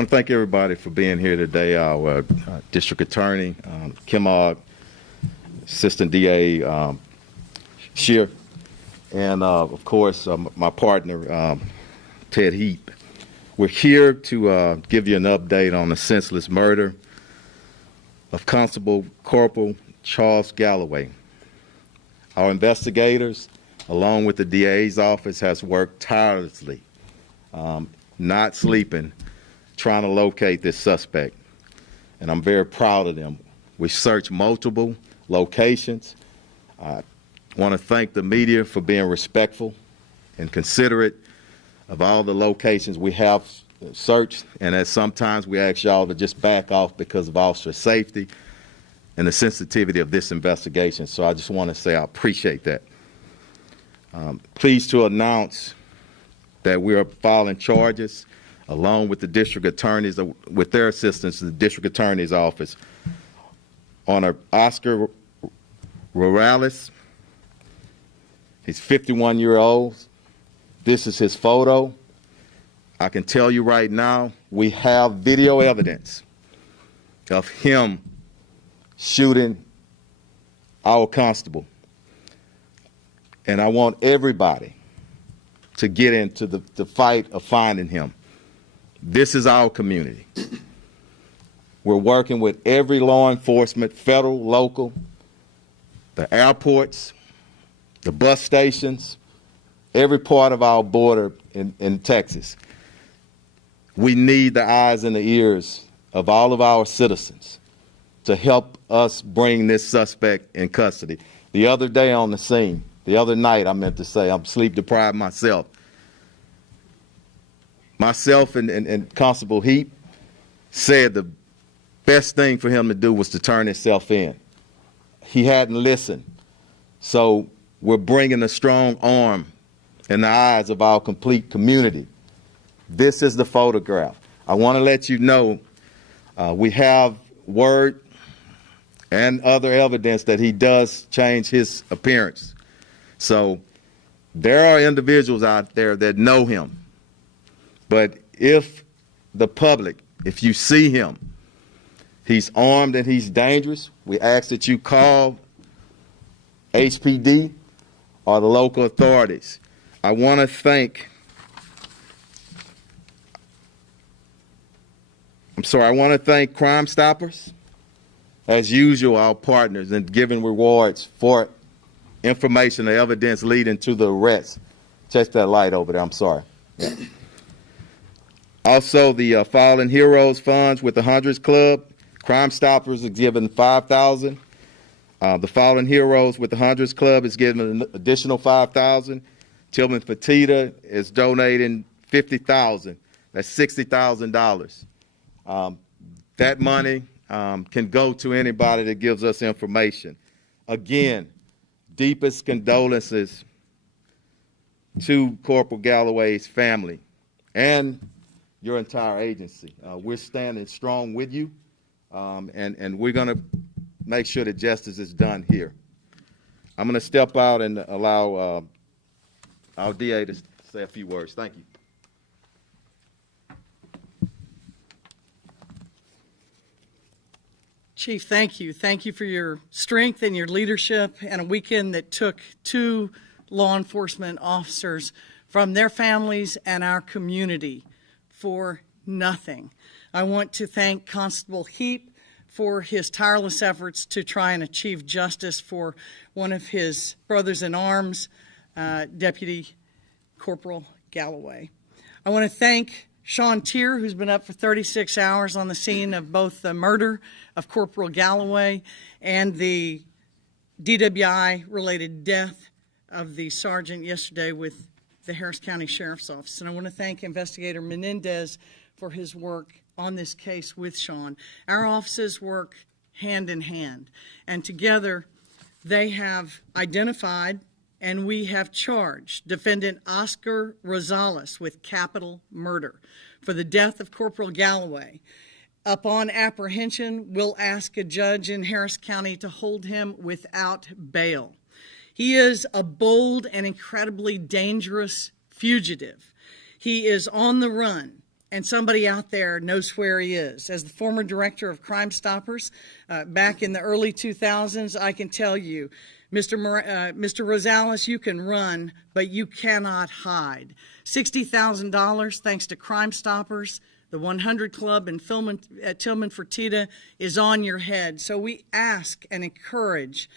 want to thank everybody for being here today. Our District Attorney, Kim Ogg, Assistant DA, Shear, and of course, my partner, Ted Heap. We're here to give you an update on the senseless murder of Constable Corporal Charles Galloway. Our investigators, along with the DA's office, has worked tirelessly, not sleeping, trying to locate this suspect, and I'm very proud of them. We searched multiple locations. I want to thank the media for being respectful and considerate of all the locations we have searched, and as sometimes we ask y'all to just back off because of officer safety and the sensitivity of this investigation. So I just want to say I appreciate that. Pleased to announce that we are filing charges along with the district attorneys, with their assistance, the district attorney's office, on Oscar Rosales. He's 51-year-old. This is his photo. I can tell you right now, we have video evidence of him shooting our constable. And I want everybody to get into the fight of finding him. This is our community. We're working with every law enforcement, federal, local, the airports, the bus stations, every part of our border in Texas. We need the eyes and the ears of all of our citizens to help us bring this suspect in custody. The other day on the scene, the other night I meant to say, I'm sleep deprived myself. Myself and Constable Heap said the best thing for him to do was to turn himself in. He hadn't listened. So we're bringing a strong arm in the eyes of our complete community. This is the photograph. I want to let you know we have word and other evidence that he does change his appearance. So there are individuals out there that know him. But if the public, if you see him, he's armed and he's dangerous, we ask that you call HPD or the local authorities. I want to thank Crimestoppers, as usual, our partners in giving rewards for information or evidence leading to the arrest. Check that light over there, I'm sorry. Also, the Fallen Heroes Funds with the Hundreds Club, Crimestoppers is giving $5,000. The Fallen Heroes with the Hundreds Club is giving an additional $5,000. Tillman Fatita is donating $50,000. That's $60,000. That money can go to anybody that gives us information. Again, deepest condolences to Corporal Galloway's family and your entire agency. We're standing strong with you, and we're going to make sure that justice is done here. I'm going to step out and allow our DA to say a few words. Thank you. Chief, thank you. Thank you for your strength and your leadership and a weekend that took 2 law enforcement officers from their families and our community for nothing. I want to thank Constable Heap for his tireless efforts to try and achieve justice for one of his brothers in arms, Deputy Corporal Galloway. I want to thank Sean Tier, who's been up for 36 hours on the scene of both the murder of Corporal Galloway and the DWI-related death of the sergeant yesterday with the Harris County Sheriff's Office. And I want to thank Investigator Menendez for his work on this case with Sean. Our offices work hand in hand, and together they have identified and we have charged defendant Oscar Rosales with capital murder for the death of Corporal Galloway. Upon apprehension, we'll ask a judge in Harris County to hold him without bail. He is a bold and incredibly dangerous fugitive. He is on the run, and somebody out there knows where he is. As the former director of Crimestoppers back in the early 2000s, I can tell you, Mr. Rosales, you can run, but you cannot hide. $60,000 thanks to Crimestoppers. The 100 Club in Tillman Fertitta is on your head. So we ask and encourage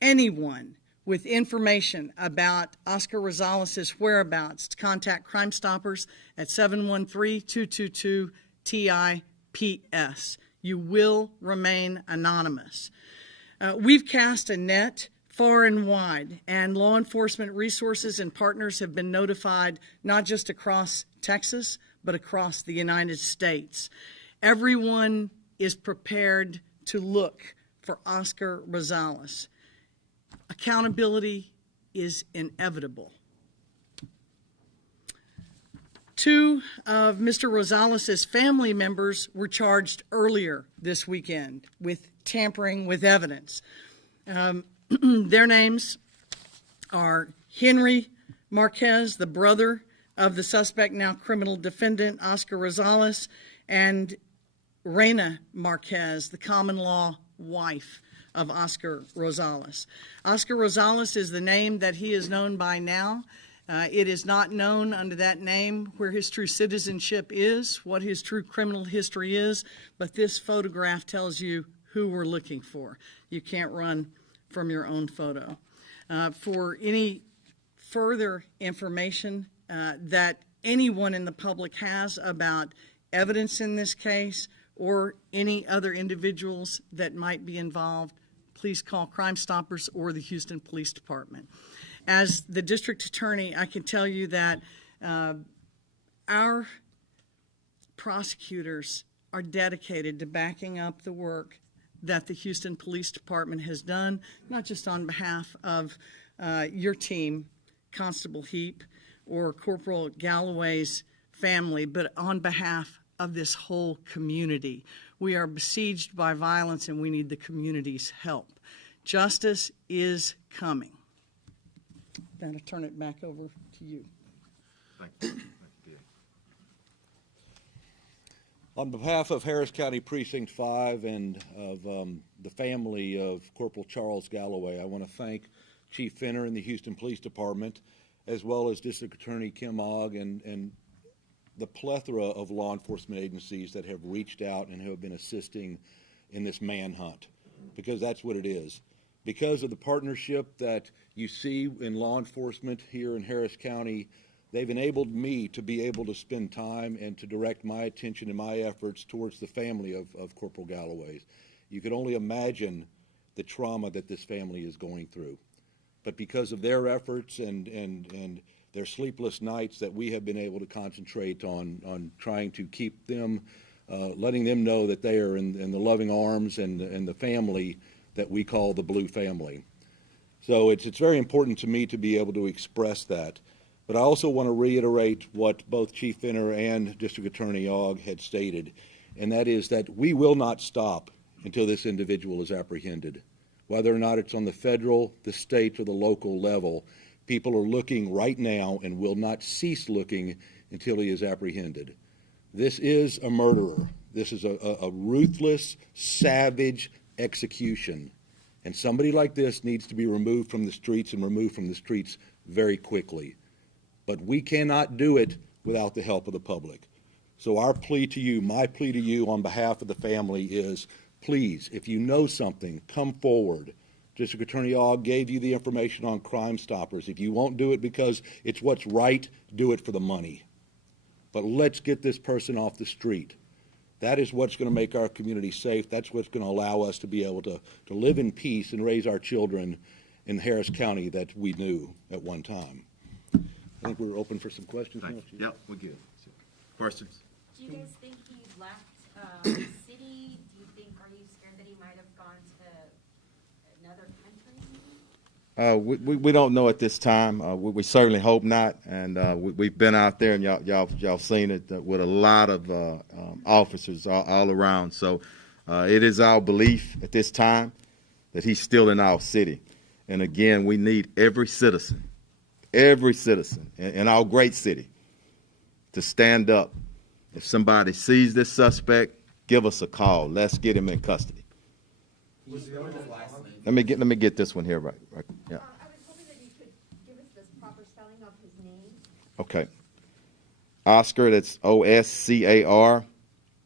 anyone with information about Oscar Rosales' whereabouts to contact Crimestoppers at 713-222-TIPS. You will remain anonymous. We've cast a net far and wide, and law enforcement resources and partners have been notified not just across Texas, but across the United States. Everyone is prepared to look for Oscar Rosales. Accountability is inevitable. Two of Mr. Rosales' family members were charged earlier this weekend with tampering with evidence. Their names are Henry Marquez, the brother of the suspect, now criminal defendant, Oscar Rosales, and Reyna Marquez, the common law wife of Oscar Rosales. Oscar Rosales is the name that he is known by now. It is not known under that name where his true citizenship is, what his true criminal history is, but this photograph tells you who we're looking for. You can't run from your own photo. For any further information that anyone in the public has about evidence in this case or any other individuals that might be involved, please call Crimestoppers or the Houston Police Department. As the district attorney, I can tell you that our prosecutors are dedicated to backing up the work that the Houston Police Department has done, not just on behalf of your team, Constable Heap, or Corporal Galloway's family, but on behalf of this whole community. We are besieged by violence and we need the community's help. Justice is coming. Then I'll turn it back over to you. Thank you. On behalf of Harris County Precinct 5 and of the family of Corporal Charles Galloway, I want to thank Chief Finner and the Houston Police Department, as well as District Attorney Kim Ogg and the plethora of law enforcement agencies that have reached out and have been assisting in this manhunt, because that's what it is. Because of the partnership that you see in law enforcement here in Harris County, they've enabled me to be able to spend time and to direct my attention and my efforts towards the family of Corporal Galloway. You could only imagine the trauma that this family is going through. But because of their efforts and their sleepless nights, that we have been able to concentrate on trying to keep them, letting them know that they are in the loving arms and the family that we call the Blue family. So it's very important to me to be able to express that. But I also want to reiterate what both Chief Finner and District Attorney Ogg had stated, and that is that we will not stop until this individual is apprehended. Whether or not it's on the federal, the state, or the local level, people are looking right now and will not cease looking until he is apprehended. This is a murderer. This is a ruthless, savage execution. And somebody like this needs to be removed from the streets and removed from the streets very quickly. But we cannot do it without the help of the public. So our plea to you, my plea to you on behalf of the family is, please, if you know something, come forward. District Attorney Ogg gave you the information on Crimestoppers. If you won't do it because it's what's right, do it for the money. But let's get this person off the street. That is what's going to make our community safe. That's what's going to allow us to be able to live in peace and raise our children in Harris County that we knew at one time. I think we're open for some questions. Yep, we're good. Questions? Do you guys think he left the city? Do you think, are you scared that he might have gone to another country? We don't know at this time. We certainly hope not. And we've been out there, and y'all seen it with a lot of officers all around. So it is our belief at this time that he's still in our city. And again, we need every citizen in our great city to stand up If somebody sees this suspect, give us a call. Let's get him in custody. Let me get this one here right. Yeah. I was hoping that you could give us the proper spelling of his name. Okay. Oscar, that's Oscar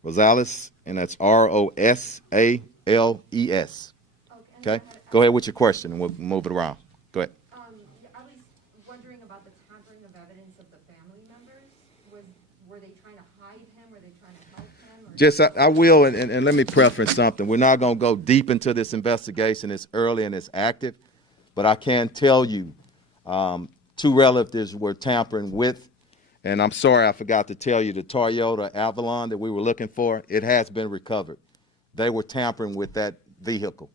Rosales, and that's Rosales. Okay. Go ahead with your question, and we'll move it around. Go ahead. I was wondering about the tampering of evidence of the family members. Were they trying to hide him? Were they trying to help him? Or Just, I will, and let me preference something. We're not going to go deep into this investigation. It's early and it's active, but I can tell you 2 relatives were tampering with, and I'm sorry I forgot to tell you, the Toyota Avalon that we were looking for, it has been recovered. They were tampering with that vehicle.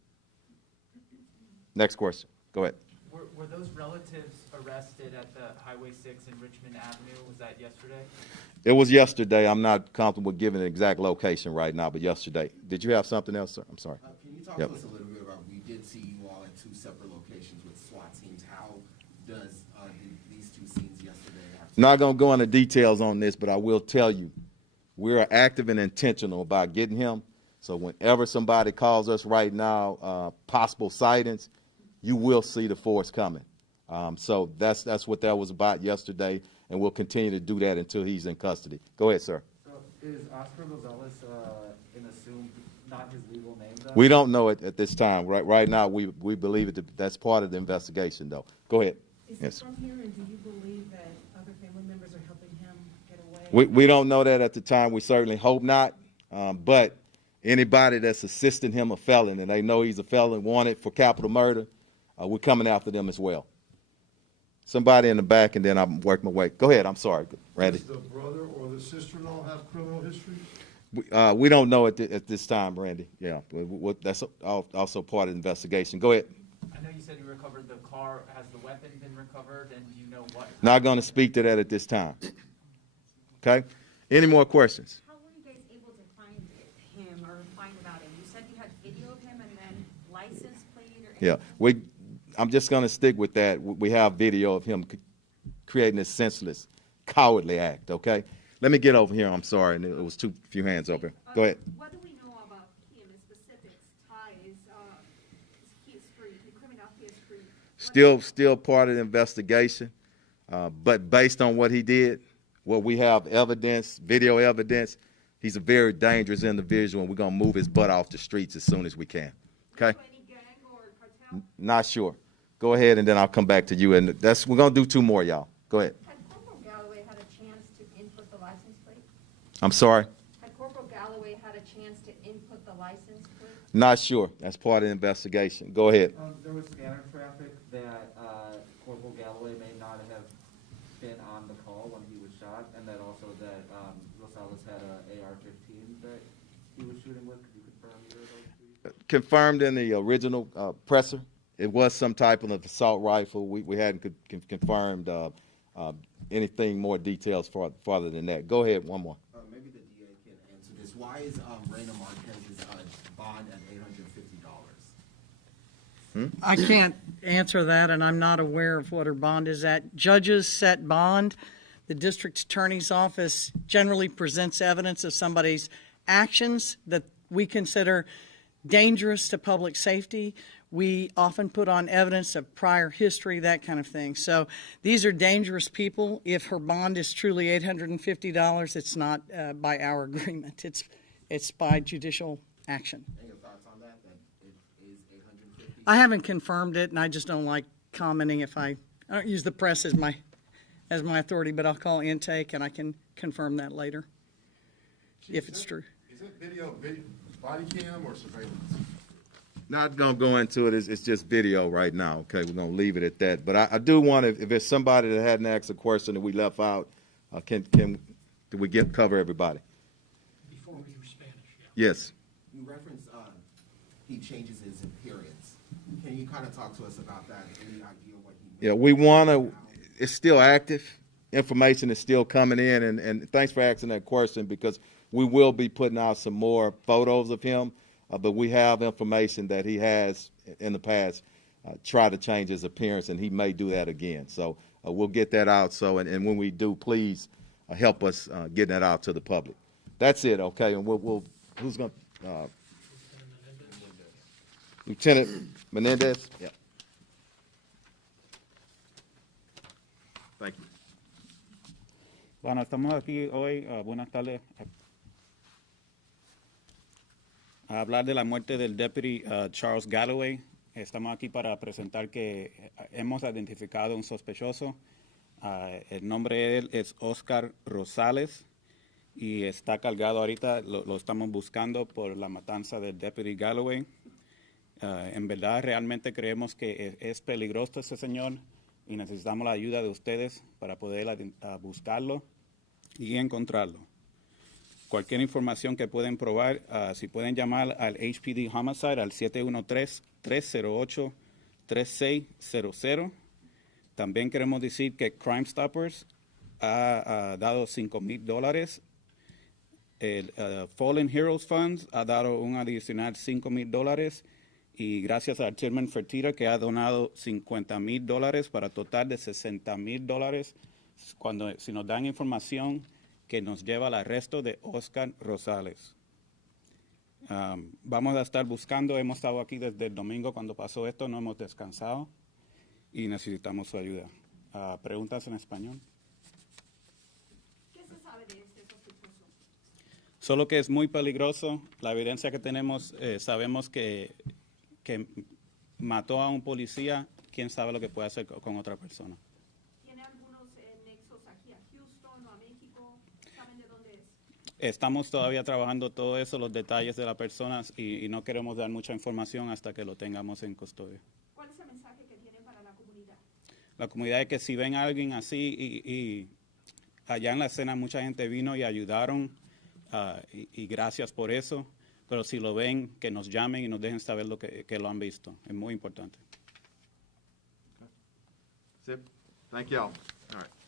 Next question. Go ahead. Were those relatives arrested at the Highway 6 and Richmond Avenue? Was that yesterday? It was yesterday. I'm not comfortable giving an exact location right now, but yesterday. Did you have something else, sir? I'm sorry. Can you talk to us a little bit about, we did see you all at 2 separate locations with SWAT teams. How does these 2 scenes yesterday have to... Not going to go into details on this, but I will tell you, we're active and intentional about getting him. So whenever somebody calls us right now, possible sightings, you will see the force coming. So that's what that was about yesterday, and we'll continue to do that until he's in custody. Go ahead, sir. So is Oscar Rosales an assumed, not his legal name, though? We don't know it at this time. Right now, we believe it. That's part of the investigation, though. Go ahead. Is Yes. he from here, and do you believe that other family members are helping him get away? We don't know that at the time. We certainly hope not. But anybody that's assisting him a felon, and they know he's a felon wanted for capital murder, we're coming after them as well. Somebody in the back, and then I'll work my way. Go ahead. I'm sorry, Randy. Does the brother or the sister-in-law have criminal histories? We don't know at this time, Randy. Yeah, that's also part of the investigation. Go ahead. I know you said you recovered the car. Has the weapon been recovered, and do you know what? Not going to speak to that at this time. Okay? Any more questions? how were you guys able to find him or find about him? You said you had video of him and then license plate or anything? Yeah, I'm just going to stick with that. We have video of him creating this senseless, cowardly act, okay? Let me get over here. I'm sorry, and it was few hands over here. Go ahead. What do we know about him, his specifics, ties, his history, the criminal history? Still part of the investigation, but based on what he did, we have evidence, video evidence, he's a very dangerous individual, and we're going to move his butt off the streets as soon as we can, okay? Any gang or cartel? Not sure. Go ahead, and then I'll come back to you, and we're going to do 2 more, y'all. Go ahead. Had Corporal Galloway had a chance to input the license plate? I'm sorry. Had Corporal Galloway had a chance to input the license plate? Not sure. That's part of the investigation. Go ahead. There was scanner traffic that Corporal Galloway may not have been on the call when he was shot, and that also that Rosales had an AR-15 that he was shooting with. Could you confirm either of those, please? Confirmed in the original presser. It was some type of assault rifle. We hadn't confirmed anything more details farther than that. Go ahead, one more. Maybe the DA can answer this. Why is Reyna Marquez's bond at $850? I can't answer that, and I'm not aware of what her bond is at. Judges set bond. The district attorney's office generally presents evidence of somebody's actions that we consider dangerous to public safety. We often put on evidence of prior history, that kind of thing. So these are dangerous people. If her bond is truly $850, it's not by our agreement. It's by judicial action. And your thoughts on that? That it is $850? I haven't confirmed it, and I just don't like commenting if I don't use the press as my authority, but I'll call intake, and I can confirm that later if it's true. Is it video, body cam or surveillance? Not going to go into it. It's just video right now, okay? We're going to leave it at that. But I do want to, if there's somebody that hadn't asked a question that we left out, do we cover everybody? Before we were Spanish, yeah. Yes. You referenced he changes his appearance. Can you kind of talk to us about that? Any idea what he... Yeah, we want to, it's still active. Information is still coming in, and thanks for asking that question, because we will be putting out some more photos of him, but we have information that he has in the past tried to change his appearance, and he may do that again. So we'll get that out. So, and when we do, please help us getting that out to the public. That's it, okay? And who's going to, Lieutenant Menendez? Yeah. Thank you. Bueno, estamos aquí hoy, buenas tardes, a hablar de la muerte del Deputy Charles Galloway. Estamos aquí para presentar que hemos identificado un sospechoso. El nombre de él es Oscar Rosales y está cargado ahorita, lo estamos buscando por la matanza del Deputy Galloway. En verdad, realmente creemos que es peligroso ese señor y necesitamos la ayuda de ustedes para poder buscarlo y encontrarlo. Cualquier información que pueden probar, si pueden llamar al HPD Homicide al 713-308-3600. También queremos decir que Crimestoppers ha dado $5,000. El Fallen Heroes Funds ha dado un adicional $5,000. Y gracias a Chairman Fertitta, que ha donado $50,000 para total de $60,000 si nos dan información que nos lleva al arresto de Oscar Rosales. Vamos a estar buscando, hemos estado aquí desde el domingo cuando pasó esto, no hemos descansado y necesitamos su ayuda. ¿Preguntas en español? ¿Qué se sabe de este sospechoso? Solo que es muy peligroso. La evidencia que tenemos, sabemos que mató a un policía, quién sabe lo que puede hacer con otra persona. ¿Tiene algunos nexos aquí a Houston o a México? ¿Saben de dónde es? Estamos todavía trabajando todo eso, los detalles de las personas y no queremos dar mucha información hasta que lo tengamos en custodia. ¿Cuál es el mensaje que tienen para la comunidad? La comunidad es que si ven a alguien así y allá en la escena mucha gente vino y ayudaron y gracias por eso. Pero si lo ven, que nos llamen y nos dejen saber que lo han visto. Es muy importante. That's it. Thank y'all. All right.